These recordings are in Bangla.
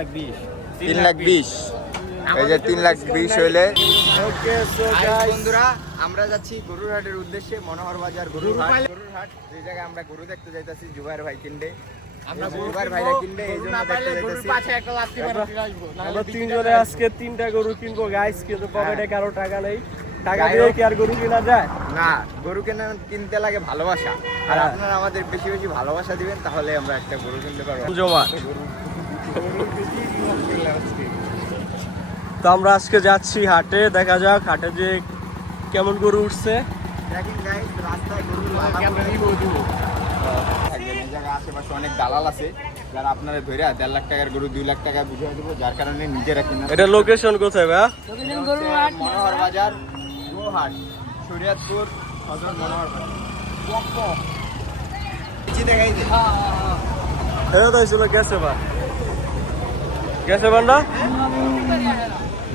3,20,000। 3,20,000। এই যে 3,20,000 হইলে ওকে সো বন্ধুরা আমরা যাচ্ছি গরুর হাটের উদ্দেশ্যে, মনোহর বাজার গরুর হাট। এই জায়গায় আমরা গরু দেখতে যাইতাছি। জুবাইর ভাই কিনবে, জুবাইর ভাইরা কিনবে, এই জন্য দেখতে যাইতাছি। আমরা তিনজনে আজকে 3টা গরু কিনবো গাইস, কিন্তু পকেটে কারো টাকা নেই। টাকা দিয়ে কি আর গরু কিনা যায়? না, গরু কিনতে লাগে ভালোবাসা, আর আপনারা আমাদের বেশি বেশি ভালোবাসা দিবেন, তাহলে আমরা একটা গরু কিনতে পারবো। জমা তো আমরা আজকে যাচ্ছি হাটে, দেখা যাক হাটে যে কেমন গরু উঠছে। দেখেন গাইস, রাস্তায় গরু থাকবেন। এই জায়গায় আশেপাশে অনেক দালাল আছে, যারা আপনারা ধরে 1.5 লাখ টাকার গরু 2 লাখ টাকা বুঝিয়ে দেবো, যার কারণে নিজেরা কিনা। এটা লোকেশন কোথায় ভাই? মনোহর বাজার গোহাট, শরীয়তপুর সদর মনোহর বাজার। ছিল গেছে বা গেছে বান্ডা।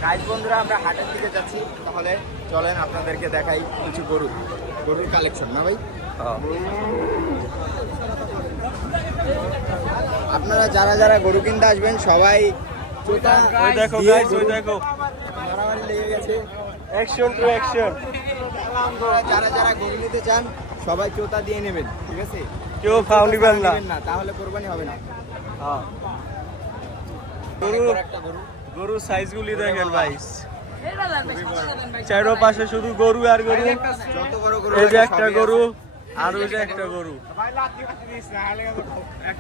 গাইস বন্ধুরা, আমরা হাটের দিকে যাচ্ছি, তাহলে চলেন আপনাদেরকে দেখাই কিছু গরুর কালেকশন। না ভাই, আপনারা যারা যারা গরু কিনতে আসবেন সবাই দেখো গাইস, ওই দেখো মারামারি লেগে গেছে। Action to action. যারা যারা গরু নিতে চান সবাই চোতা দিয়ে নেবেন, ঠিক আছে? কেউ ফাউল নিবেন না, তাহলে কোরবানি হবে না। গরু সাইজগুলি দেখেন ভাই, চারো পাশে শুধু গরু আর গরু। যত বড় গরু, এই যে একটা গরু আর ওই যে একটা গরু।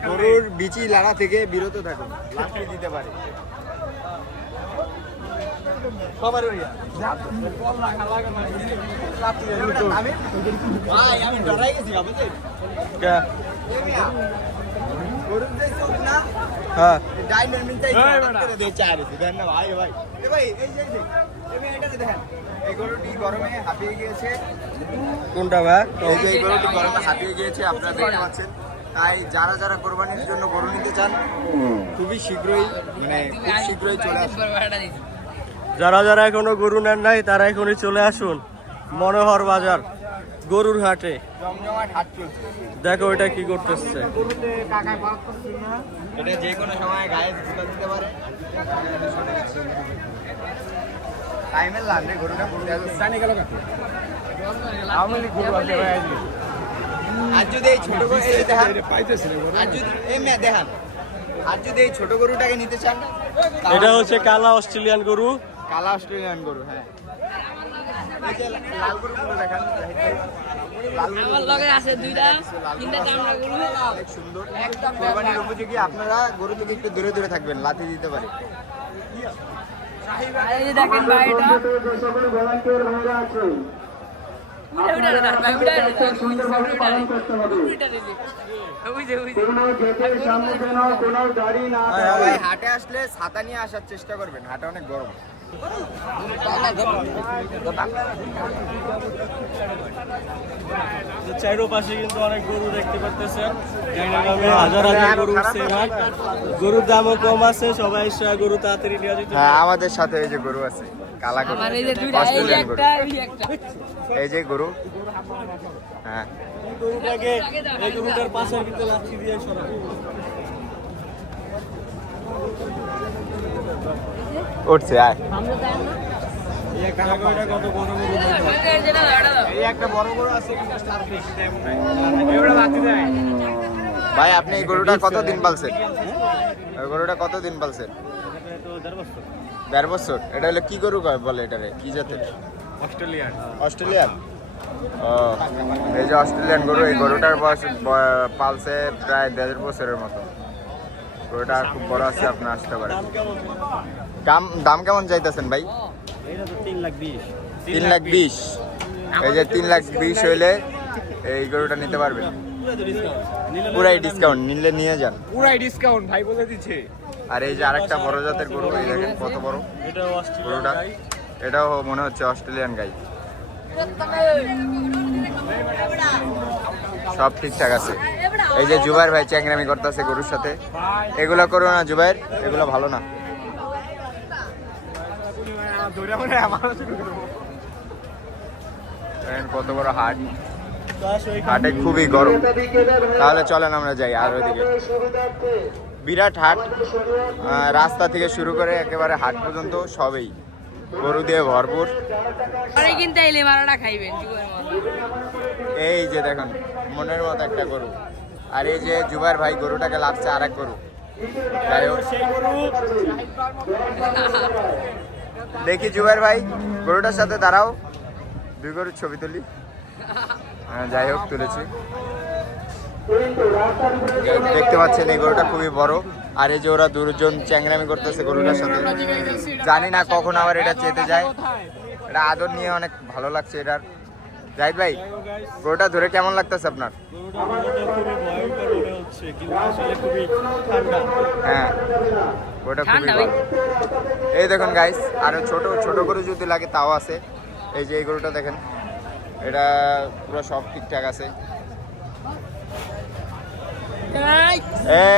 গরুর বিচি লাড়া থেকে বিরত থাকুন, লাঠি দিতে পারে। আমি ডরাই গেছি গরুর যে চোখ না, হ্যাঁ ডাইনার মিনটাই করে দিয়ে চায় রেছি। দেন না ভাই, ভাই এ ভাই, এই যে এটাতে দেখেন, এই গরুটি গরমে হাঁপিয়ে গিয়েছে। কোনটা ভাই? এই যে এই গরুটি গরমে হাঁপিয়ে গিয়েছে, আপনারা দেখতে পাচ্ছেন। তাই যারা যারা কোরবানির জন্য গরু নিতে চান খুবই শীঘ্রই, মানে খুব শীঘ্রই চলে আসবে। যারা যারা এখনো গরু নেন নাই তারা এখনই চলে আসুন মনোহর বাজার গরুর হাটে। জমজমাট হাট চলছে। দেখো এটা কি করতেছে। এটা যে কোনো সময় গায়ে ঢুকা দিতে পারে। টাইমের লাগবে গরুটা পড়ে যাচ্ছে। গেল কাছে আর যদি এই ছোট গরু দেখান, আর যদি এই ছোট গরুটাকে নিতে চান, এটা হচ্ছে কালা অস্ট্রেলিয়ান গরু। কালা অস্ট্রেলিয়ান গরু, হ্যাঁ। এই যে লাল গরুগুলো দেখান, আমার লগে আছে দুইটা তিনটা চামড়া গরু, অনেক সুন্দর, কোরবানির উপযোগী। আপনারা গরু থেকে একটু দূরে দূরে থাকবেন, লাথি দিতে পারে। এই যে দেখেন ভাই, এটা ভাই হাটে আসলে ছাতা নিয়ে আসার চেষ্টা করবেন, হাটে অনেক গরম। চারো পাশে কিন্তু অনেক গরু দেখতে পাচ্ছেন, হাজার হাজার গরু উঠছে এবার। গরুর দামও কম আছে, সবাই গরু তাড়াতাড়ি নিয়ে যেতে। হ্যাঁ, আমাদের সাথে এই যে গরু আছে, কালা গরু, আমার এই যে দুইটা, এই যে একটা, এই যে একটা, এই যে গরু। হ্যাঁ, গরুটাকে এই গরুটার পাশের ভিতরে লাঠি দিয়ে সরাবো। উঠছে আয়। কত বড় গরু, এই একটা বড় গরু আছে, ভাই আপনি এই গরুটা কতদিন পালছেন? ওই গরুটা কতদিন পালছেন? 1.5 বছর। এটা হলো কি গরু বলে, এটারে কি জাতের? অস্ট্রেলিয়ান। ও, এই যে অস্ট্রেলিয়ান গরু, এই গরুটার বয়স পালছে প্রায় 1.5 বছরের মতো। গরুটা খুব বড় আছে, আপনি আসতে পারেন। দাম কেমন চাইতেছেন ভাই? 3,20,000। এই যে 3,20,000 হইলে এই গরুটা নিতে পারবেন। পুরাই ডিসকাউন্ট, নিলে নিয়ে যান। পুরাই ডিসকাউন্ট ভাই বলে দিচ্ছে। আর এই যে আরেকটা বড় জাতের গরু, এই দেখেন কত বড় গরুটা। এটাও মনে হচ্ছে অস্ট্রেলিয়ান গাই। সব ঠিকঠাক আছে। এই যে জুবাইর ভাই চ্যাংরামি করতেছে গরুর সাথে, এগুলো করো না জুবাইর, এগুলো ভালো না। কত বড় হাট, হাটে খুবই গরম। তাহলে চলেন আমরা যাই আর ওইদিকে। বিরাট হাট, রাস্তা থেকে শুরু করে একেবারে হাট পর্যন্ত সবই গরু দিয়ে ভরপুর। পরে কিনতে এলে মারাটা খাইবেন যুগের মতো। এই যে দেখুন মনের মতো একটা গরু, আর এই যে জুবাইর ভাই গরুটাকে লাগছে আর এক গরু। যাই হোক, দেখি জুবাইর ভাই গরুটার সাথে দাঁড়াও, দুই গরুর ছবি তুলি। যাই হোক, তুলেছি। দেখতে পাচ্ছেন এই গরুটা খুবই বড়, আর এই যে ওরা দুজন চ্যাংরামি করতেছে গরুটার সাথে, জানি না কখন আবার এটা চেতে যায়। এটা আদর নিয়ে অনেক ভালো লাগছে এটার। জাহিদ ভাই, গরুটা ধরে কেমন লাগতেছে আপনার? হ্যাঁ, ওটা খুবই ভালো। এই দেখুন গাইস, আরো ছোট ছোট গরু যদি লাগে তাও আছে। এই যে এই গরুটা দেখেন, এটা পুরো সব ঠিকঠাক আছে।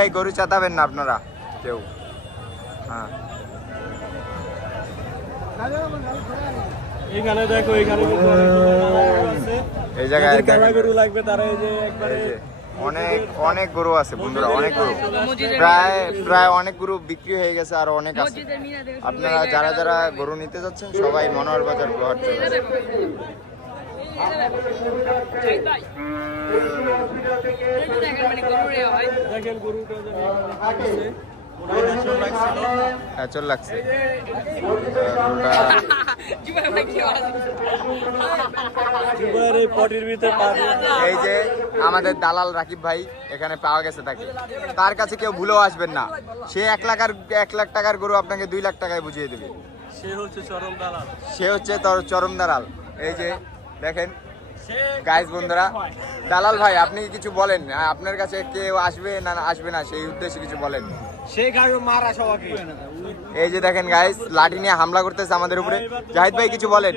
এই গরু চাতাবেন না আপনারা কেউ। হ্যাঁ, এইখানে দেখো, এইখানে এই জায়গায় গরু লাগবে তারা এই যে একবারে অনেক অনেক গরু আছে বন্ধুরা, অনেক গরু, প্রায় অনেক গরু বিক্রি হয়ে গেছে, আর অনেক আছে। আপনারা যারা যারা গরু নিতে যাচ্ছেন সবাই মনোহর বাজার ঘর চলে আসুন। দেখেন গরুটা চল লাগছে পটির ভিতরে। এই যে আমাদের দালাল রাকিব ভাই এখানে পাওয়া গেছে, তাকে তার কাছে কেউ ভুলেও আসবেন না। সে 1 লাখ টাকার গরু আপনাকে 2 লাখ টাকায় বুঝিয়ে দেবে। সে হচ্ছে চরম দালাল, সে হচ্ছে তোর চরম দালাল। এই যে দেখেন গাইস বন্ধুরা, দালাল ভাই আপনি কিছু বলেন, আপনার কাছে কেউ আসবে না আসবে না সেই উদ্দেশ্যে কিছু বলেন। এই যে দেখেন গাইস, লাঠি নিয়ে হামলা করতেছে আমাদের উপরে। জাহিদ ভাই কিছু বলেন।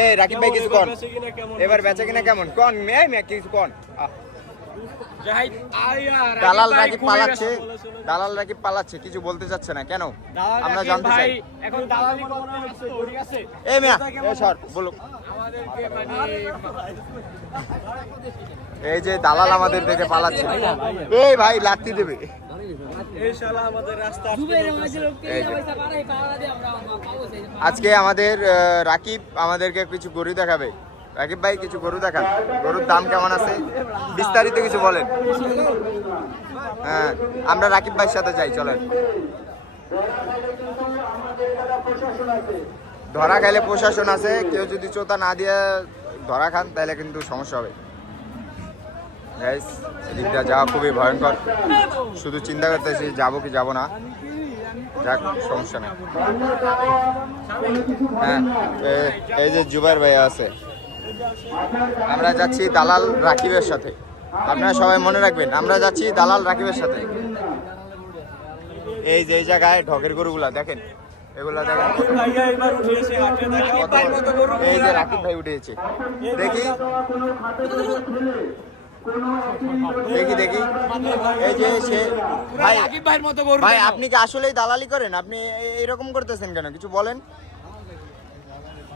এই রাকিব ভাই কিছু কোন, এবার বেচা কিনা কেমন কোন, কিছু কোন। দালাল রাকিব পালাচ্ছে, দালাল রাকিব পালাচ্ছে, কিছু বলতে চাচ্ছে না কেন আমরা জানতে চাই। এখন দালালি করতে হচ্ছে, ঠিক আছে? এই মিয়া, এই সর বলো। এই যে দালাল আমাদের দেখে পালাচ্ছে। এই ভাই লাত্তি দেবে। আজকে আমাদের রাকিব আমাদেরকে কিছু গরু দেখাবে। রাকিব ভাই কিছু গরু দেখান, গরুর দাম কেমন আছে বিস্তারিত কিছু বলেন। হ্যাঁ, আমরা রাকিব ভাইয়ের সাথে যাই, চলেন। ধরা খাইলে প্রশাসন আছে, কেউ যদি চোতা না দিয়ে ধরা খান তাহলে কিন্তু সমস্যা হবে। গাইস, এদিকটা যাওয়া খুবই ভয়ঙ্কর, শুধু চিন্তা করতেছি যাবো কি যাবো না। যাক, সমস্যা নেই। হ্যাঁ, এই যে জুবাইর ভাই আছে, আমরা যাচ্ছি দালাল রাকিবের সাথে। আপনারা সবাই মনে রাখবেন, আমরা যাচ্ছি দালাল রাকিবের সাথে। এই যে এই জায়গায় ঢকের গরুগুলা দেখেন, এগুলা দেখেন। এই যে রাকিব ভাই উঠেছে, দেখি দেখি দেখি। এই যে সে ভাই, ভাই আপনি কি আসলেই দালালি করেন? আপনি এরকম করতেছেন কেন, কিছু বলেন।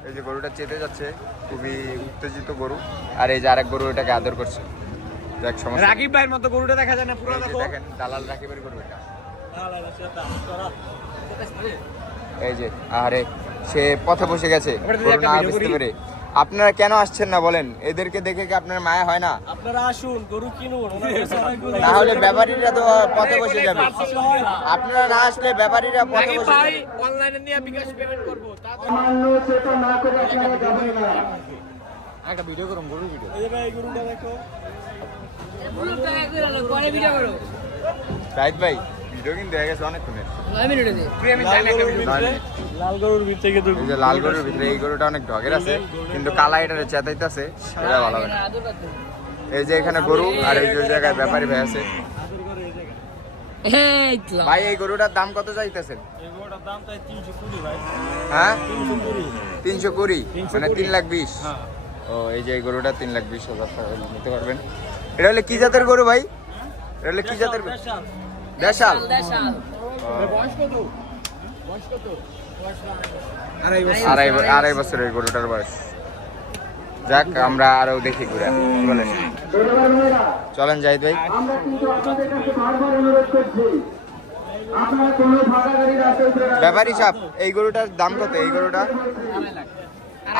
এই যে গরুটা চেতে যাচ্ছে, খুবই উত্তেজিত গরু, আর এই যে আরেক গরু এটাকে আদর করছে। দেখ সমস্যা, রাকিব ভাইয়ের মতো গরুটা দেখা যায় না পুরো, দেখো দেখেন দালাল রাকিবের গরু এটা। এই যে আরে সে পথে বসে গেছে গরু না বুঝতে পেরে। আপনারা কেন আসছেন না বলেন? এদেরকে দেখে কি আপনার মায়া হয় না? আপনারা আসুন, গরু কিনুন, না হলে ব্যাপারীরা তো পথে বসে যাবে। আপনারা না আসলে ব্যাপারীরা পথে বসে যাবে। অনলাইনে নিয়ে বিকাশ পেমেন্ট করব। একটা ভিডিও করুন, গরু ভিডিও। এই ভাই গরুটা দেখো, পরে ভিডিও করো। রাইট ভাই, ভিডিও কিন্তু হয়ে গেছে অনেকক্ষণের। 9 মিনিটে দে। লাল গরুর ভিতরে কিন্তু এই যে লাল গরুর ভিতরে এই গরুটা অনেক ঢগের আছে, কিন্তু কালা এটারে চেতাইতেছে, এটা ভালো লাগে। এই যে এখানে গরু, আর এই যে জায়গায় ব্যাপারী ভাই আছে। এই তো ভাই এই গরুটার দাম কত চাইতেছেন? এই গরুটার দাম তাই 320 ভাই। হ্যাঁ 320। 320, মানে 3,20,000। হ্যাঁ। ও, এই যে এই গরুটা 3,20,000 টাকা নিতে পারবেন। এটা হলে কি জাতের গরু ভাই? এটা হলে কি জাতের গরু? দেশাল। দেশাল। বয়স কত? বয়স কত? আড়াই বছরের গরুটার বয়স। যাক আমরা আরো দেখি ঘুরে বলেন চলেন জাহিদ ভাই ব্যাপারী সাহেব এই গরুটার দাম কত এই গরুটা 2.5 লাখ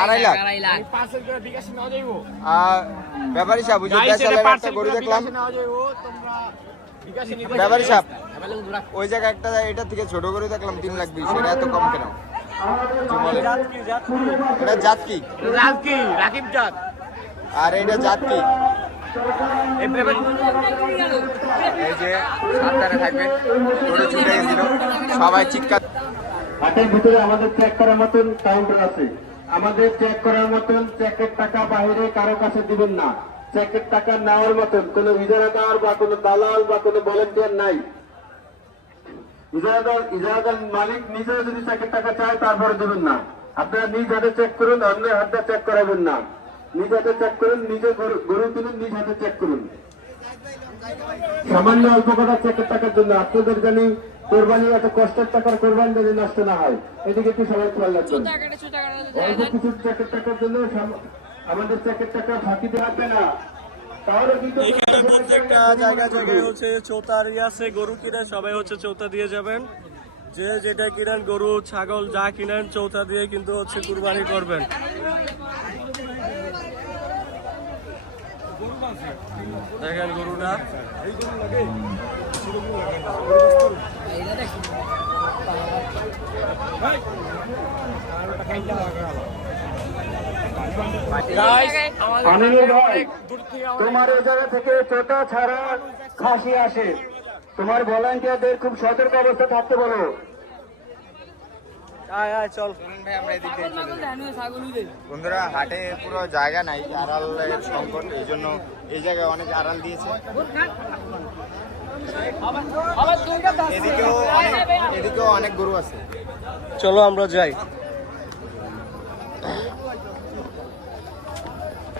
আড়াই লাখ পার্সেল করে বিকাশ নেওয়া যাইবো ব্যাপারী সাহেব বুঝে একটা গরু দেখলাম নেওয়া যাইবো তোমরা বিকাশে নিতে ব্যাপারী সাহেব ওই জায়গায় একটা এটা থেকে ছোট গরু দেখলাম 3,20,000 সেটা এত কম কেন জি বলেন এটা জাত কি রাজকি রাকিব জাত আর এটা জাত কি এই ব্যাপারে এই যে সাবধানে থাকবে গরু ছুটে গেছিল সবাই চিৎকার হাটের ভিতরে আমাদের চেক করার মতন কাউন্টার আছে আমাদের চেক করার মতন চেকের টাকা বাইরে কারো কাছে দিবেন না চেকের টাকা নেওয়ার মতন কোনো ইজারাদার বা কোনো দালাল বা কোনো ভলেন্টিয়ার নাই ইজারাদার মালিক নিজে যদি চেকের টাকা চায় তারপরে দেবেন না আপনারা নিজ হাতে চেক করুন অন্যের হাতে চেক করাবেন না নিজ হাতে চেক করুন নিজে গরু তুলুন নিজ হাতে চেক করুন সামান্য অল্প কটা চেকের টাকার জন্য আপনাদের জানি কোরবানি এত কষ্টের টাকার কোরবানি যদি নষ্ট না হয় এদিকে একটু সবাই খেয়াল রাখবেন অল্প কিছু চেকের টাকার জন্য আমাদের চেকের টাকা ফাঁকি দেওয়া হবে না তাহলে কিন্তু এখানে প্রত্যেকটা জায়গায় জায়গায় হচ্ছে চৌতারি আছে গরু কিনে সবাই হচ্ছে চৌতা দিয়ে যাবেন যে যেটা কিনেন গরু ছাগল যা কিনেন চৌতা দিয়ে কিন্তু হচ্ছে কুরবানি করবেন দেখেন গরুটা আনন্দ ভাই তোমার এই জায়গা থেকে চোটা ছাড়া খাসি আসে তোমার ভলান্টিয়ারদের খুব সতর্ক অবস্থা থাকতে বলো আয় আয় চল ভাই আমরা এদিক দিয়ে চলে যাই বন্ধুরা হাটে পুরো জায়গা নাই আড়ালের সংকট এই জন্য এই জায়গায় অনেক আড়াল দিয়েছে এদিকেও অনেক গরু আছে চলো আমরা যাই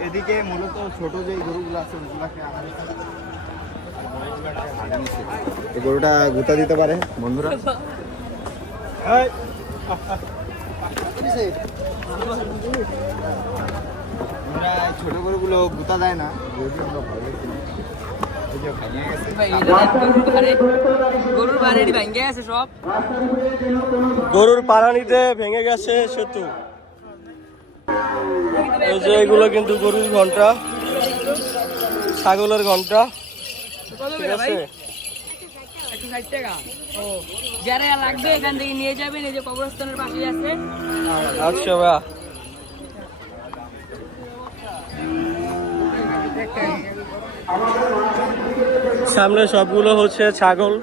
এদিকে মূলত ছোট যে গরুগুলো আছে ওগুলাকে এই গরুটা গুতা দিতে পারে বন্ধুরা আমরা ছোট গরুগুলো গুতা দেয় না যেহেতু আমরা ভালো দেখি না। এই যে ভাঙিয়ে গেছে গরুর বাড়ি ভেঙে আছে সব গরুর পারানিতে ভেঙে গেছে সেতু এই যে এগুলো কিন্তু গরুর ঘন্টা ছাগলের ঘন্টা ঠিক আছে 160 টাকা ও যারা লাগবে এখান থেকে নিয়ে যাবেন এই যে কবরস্থানের পাশে আছে আচ্ছা ভাই সামনে সবগুলো হচ্ছে ছাগল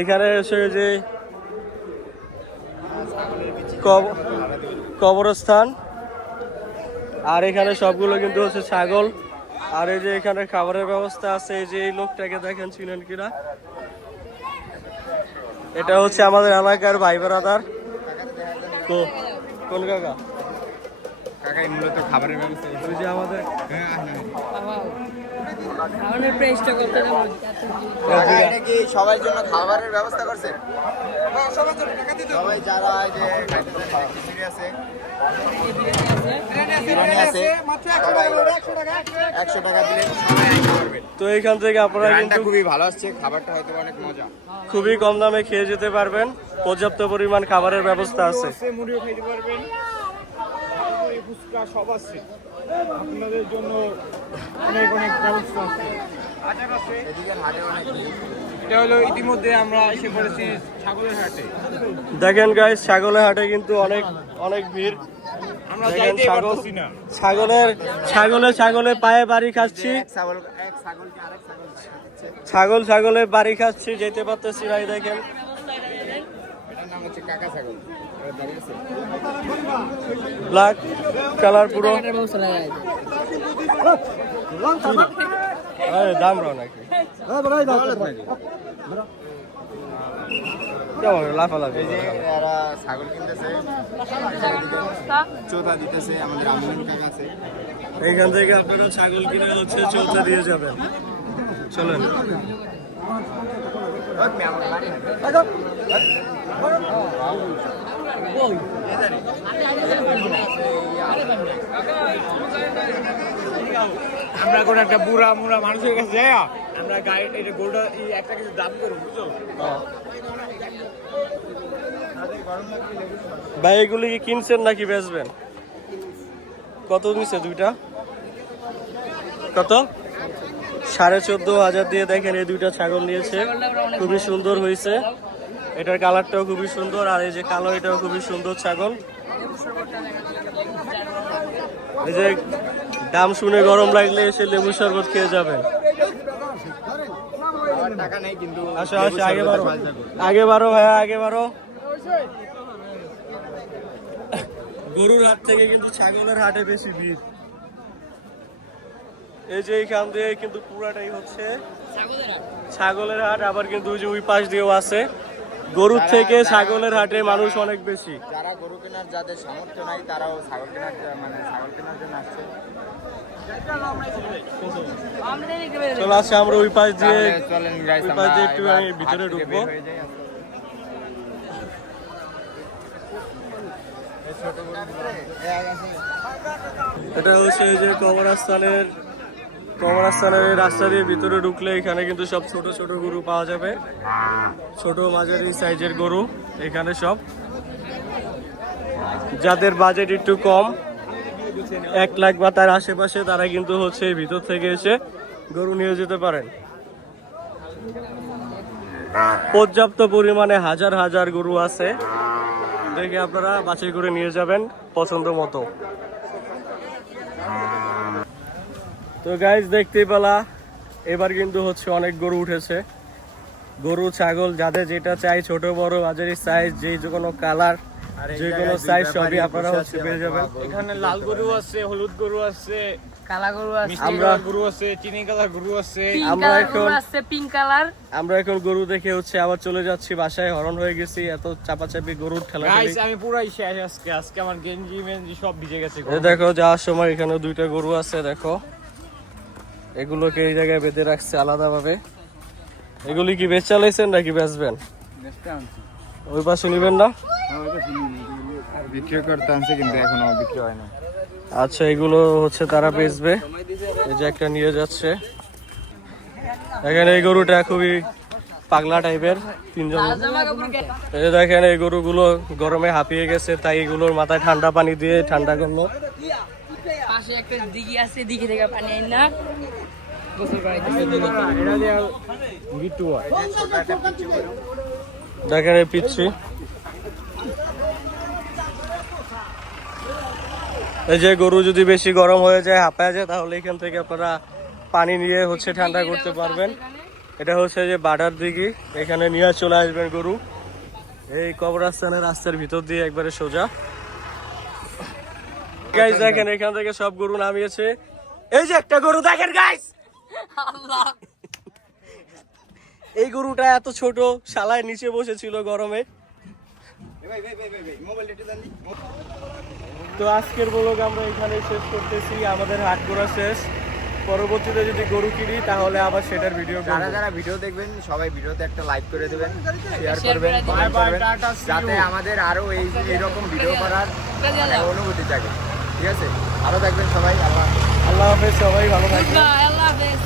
এখানে হচ্ছে যে কবরস্থান আর এখানে সবগুলো কিন্তু হচ্ছে ছাগল আর এই যে এখানে খাবারের ব্যবস্থা আছে এই যে এই লোকটাকে দেখেন চিনেন কিনা এটা হচ্ছে আমাদের এলাকার ভাই ব্রাদার কোন কাকা কাকাই মূলত খাবারের ব্যবস্থা ওই যে আমাদের খাওয়ানোর প্রাইসটা কত কাকা এটা কি সবার জন্য খাবারের ব্যবস্থা করছে সবাই যারা এই যে খিচুড়ি আছে বিরিয়ানি আছে সবাই 100 টাকা দিলে সবাই আইতে পারবেন তো এইখান থেকে আপনারা রান্নাটা কিন্তু খুবই ভালো আসছে খাবারটা হয়তো অনেক মজা খুবই কম দামে খেয়ে যেতে পারবেন পর্যাপ্ত পরিমাণ খাবারের ব্যবস্থা আছে মুড়িও খাইতে পারবেন এই ফুচকা সব আছে আপনাদের জন্য অনেক অনেক ব্যবস্থা আছে এদিকে হাটে অনেক ভিড়। এটা হলো ইতিমধ্যে আমরা এসে পড়েছি ছাগলের হাটে দেখেন গাইস ছাগলের হাটে কিন্তু অনেক অনেক ভিড় আমরা দেখেন যাইতে ছাগল পারতেছি না ছাগলে পায়ে বাড়ি খাচ্ছি এক ছাগলকে আরেক ছাগল দিচ্ছে। ছাগলে বাড়ি খাচ্ছি যেতে পারতেছি ভাই দেখেন এটার নাম হচ্ছে কাকা ছাগল এটা দাঁড়িয়ে আছে। ব্ল্যাক কালার পুরো ব্যবস্থা লাগাই দাম রাও নাকি কেমন লাফালাফি এই যে এরা ছাগল কিনতেছে চোতা দিতেছে আমাদের আমিন কাকা আছে এইখান থেকে আপনারা ছাগল কিনে হচ্ছে চৌথা দিয়ে যাবেন চলেন আমরা কোন একটা বুড়া মুড়া মানুষের কাছে যাই আমরা গাড়ি এটা গরুটা এই একটা কিছু দাম করবো বুঝছো? ভাই এগুলি কি কিনছেন নাকি বেচবেন? কত নিচ্ছে দুইটা? কত? 14,500 দিয়ে দেখেন এই দুইটা ছাগল নিয়েছে, খুবই সুন্দর হয়েছে। এটার কালারটাও খুবই সুন্দর, আর এই যে কালো এটাও খুবই সুন্দর ছাগল। এই যে দাম শুনে গরম লাগলে এসে লেবু শরবত খেয়ে যাবেন। টাকা নেই কিন্তু আসো আসো, আগে বাড়ো, আগে বাড়ো ভাইয়া, আগে বাড়ো। গরুর হাট থেকে কিন্তু ছাগলের হাটে বেশি ভিড়। এই যে এইখান দিয়ে কিন্তু পুরাটাই হচ্ছে ছাগলের হাট, আবার কিন্তু ওই যে ওই পাশ দিয়েও আছে। গরুর থেকে ছাগলের হাটে মানুষ অনেক বেশি। যারা গরু কেনার যাদের সামর্থ্য নাই তারাও ছাগল কেনার ছাগল কেনার জন্য আসছে। চলো আচ্ছা, আমরা ওই পাশ দিয়ে চলেন guys, ওই পাশ দিয়ে আমরা একটু এবার আমি ভিতরে হাট থেকে ঢুকবো। বের হয়ে যাই। এটা হচ্ছে এই যে কবরস্থানের রাস্তা দিয়ে ভিতরে ঢুকলে এখানে কিন্তু সব ছোট ছোট গরু পাওয়া যাবে, ছোট মাঝারি সাইজের গরু এখানে সব। যাদের বাজেট একটু কম, 1 লাখ বা তার আশেপাশে, তারা কিন্তু হচ্ছে ভিতর থেকে এসে গরু নিয়ে যেতে পারেন। পর্যাপ্ত পরিমাণে হাজার হাজার গরু আছে, দেখে আপনারা বাছাই করে নিয়ে যাবেন পছন্দ মতো। তো গাইজ দেখতেই পেলা, এবার কিন্তু হচ্ছে অনেক গরু উঠেছে। গরু ছাগল যাদের যেটা চাই, ছোট বড় মাঝারি সাইজ, যে কোনো কালার, যে কোনো সাইজ সবই আপনারা হচ্ছে পেয়ে যাবেন। এখানে লাল গরু আছে, হলুদ গরু আছে, কালা গরু আছে, মিষ্টি কালার গরু আছে, চিনি কালার গরু আছে। আমরা এখন পিঙ্ক কালার। আমরা এখন গরু দেখে হচ্ছে আবার চলে যাচ্ছি বাসায়। হরণ হয়ে গেছি, এত চাপাচাপি গরুর ঠেলা। গাইস আমি পুরাই শেষ আজকে আমার গেঞ্জি মেঞ্জি সব ভিজে গেছে। এই দেখো যাওয়ার সময় এখানে দুইটা গরু আছে, দেখো এগুলোকে এই জায়গায় বেঁধে রাখছে আলাদাভাবে। এগুলি কি বেচা লাইছেন নাকি বেচবেন? ওই পাশে নিবেন না? বিক্রি করতে আনছে কিন্তু এখনো বিক্রি হয় না। আচ্ছা, এগুলো হচ্ছে তারা বেচবে। এই যে একটা নিয়ে যাচ্ছে। এখানে এই গরুটা খুবই পাগলা টাইপের, 3 জন। এই যে দেখেন এই গরুগুলো গরমে হাঁপিয়ে গেছে, তাই এগুলোর মাথায় ঠান্ডা পানি দিয়ে ঠান্ডা করলো। পাশে একটা দিঘি আছে, দিঘি থেকে পানি আইন না গোসল করাইতেছে। এটা দিয়ে গিট্টু হয়। দেখেন এই পিচ্ছি, এই যে গরু যদি বেশি গরম হয়ে যায়, হাঁপায় যায়, তাহলে এখান থেকে আপনারা পানি নিয়ে হচ্ছে ঠান্ডা করতে পারবেন। এটা হচ্ছে যে বাডার দিঘি, এখানে নিয়ে চলে আসবেন গরু এই কবরস্থানের রাস্তার ভিতর দিয়ে একবারে সোজা। গাইস দেখেন এখান থেকে সব গরু নামিয়েছে। এই যে একটা গরু দেখেন গাইস, এই গরুটা এত ছোট, শালায় নিচে বসেছিল গরমে। তো আজকের ব্লগ আমরা এখানে শেষ করতেছি, আমাদের হাট ঘোরা শেষ। পরবর্তীতে যদি গরু কিনি তাহলে আবার সেটার ভিডিও করব। যারা যারা ভিডিও দেখবেন সবাই ভিডিওতে একটা লাইক করে দেবেন, শেয়ার Share করবেন, করে দিবেন। কমেন্ট করবেন, Bye bye, tata, see যাতে you. আমাদের আরো এইরকম ভিডিও করার Bye. অনুভূতি থাকে। ঠিক আছে, ভালো থাকবেন সবাই। আল্লাহ আল্লাহ হাফেজ, সবাই ভালো থাকবেন। আল্লাহ হাফেজ।